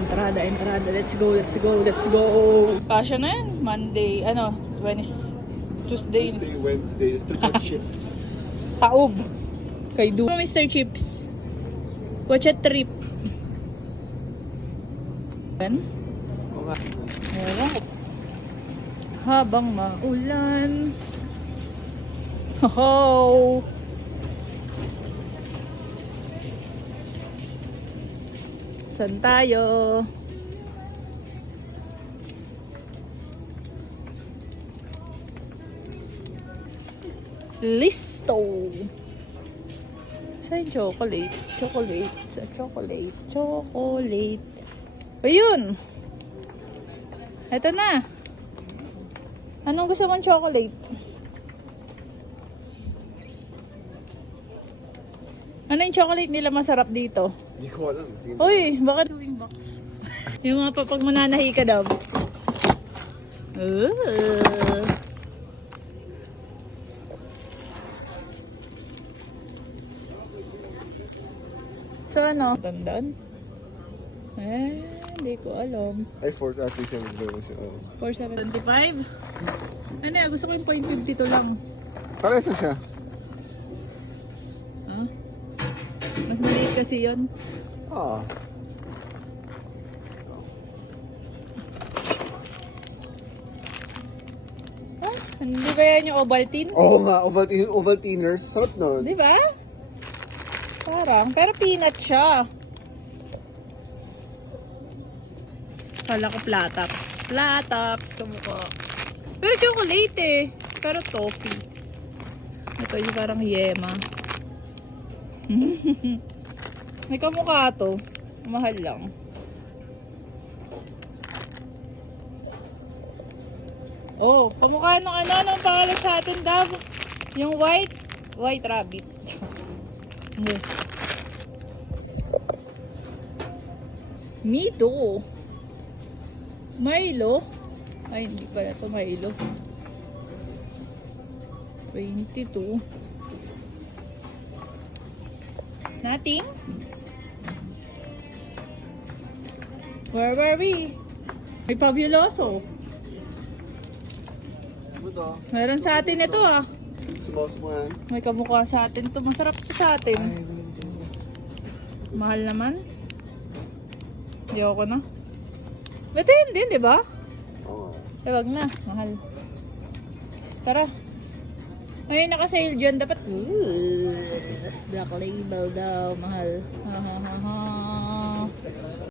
Entrada, entrada. Let's go, let's go, let's go. Kasya na yan. Monday, Wednesday, Tuesday. Tuesday, Wednesday, still got chips. Taob. Kay Du. Mr. Chips. Watch a trip. Yan. Oo nga. Ewan ko. Habang maulan. Ho! Saan tayo? Listo! Saan chocolate? Chocolate. Sa chocolate. Chocolate. Ayun! Ito na. Anong gusto mong chocolate? Ano yung chocolate nila masarap dito? Hindi ko alam. Uy, bakit? Yung mga pag mananahi ka daw. So ano? Tandaan? Hindi ko alam. Ay, 4.37 siya. 4.725? Ano yan? Gusto ko yung 0.52 lang. Parehas na siya. Ah? Mas maliit kasi yun. Ah. Ah, hindi ba yan yung Ovaltine? Oo nga, Ovaltiners. Sarap nun. Di ba? Parang, pero peanut siya. Kala ko plataps. Plataps, kamukha. Pero chocolate eh. Pero toffee. Ito yung parang yema. May kamukha to. Mahal lang. Oh, kamukha nung anong pangalan sa atin daw? Yung white rabbit. Hindi. Mito. Milo. Ay, hindi pala ito Milo. 22. Nothing? Where were we? May Fabuloso. Ano to? Meron sa atin ito ah. Sumawas mo yan. May kamukha sa atin ito. Masarap ito sa atin. Ay, Mahal naman. Hindi ako na. Ito yun din, di ba? oo. Wag na. Mahal. Tara. May naka-sale dyan. Dapat, black label daw. Mahal. Ha ha ha ha.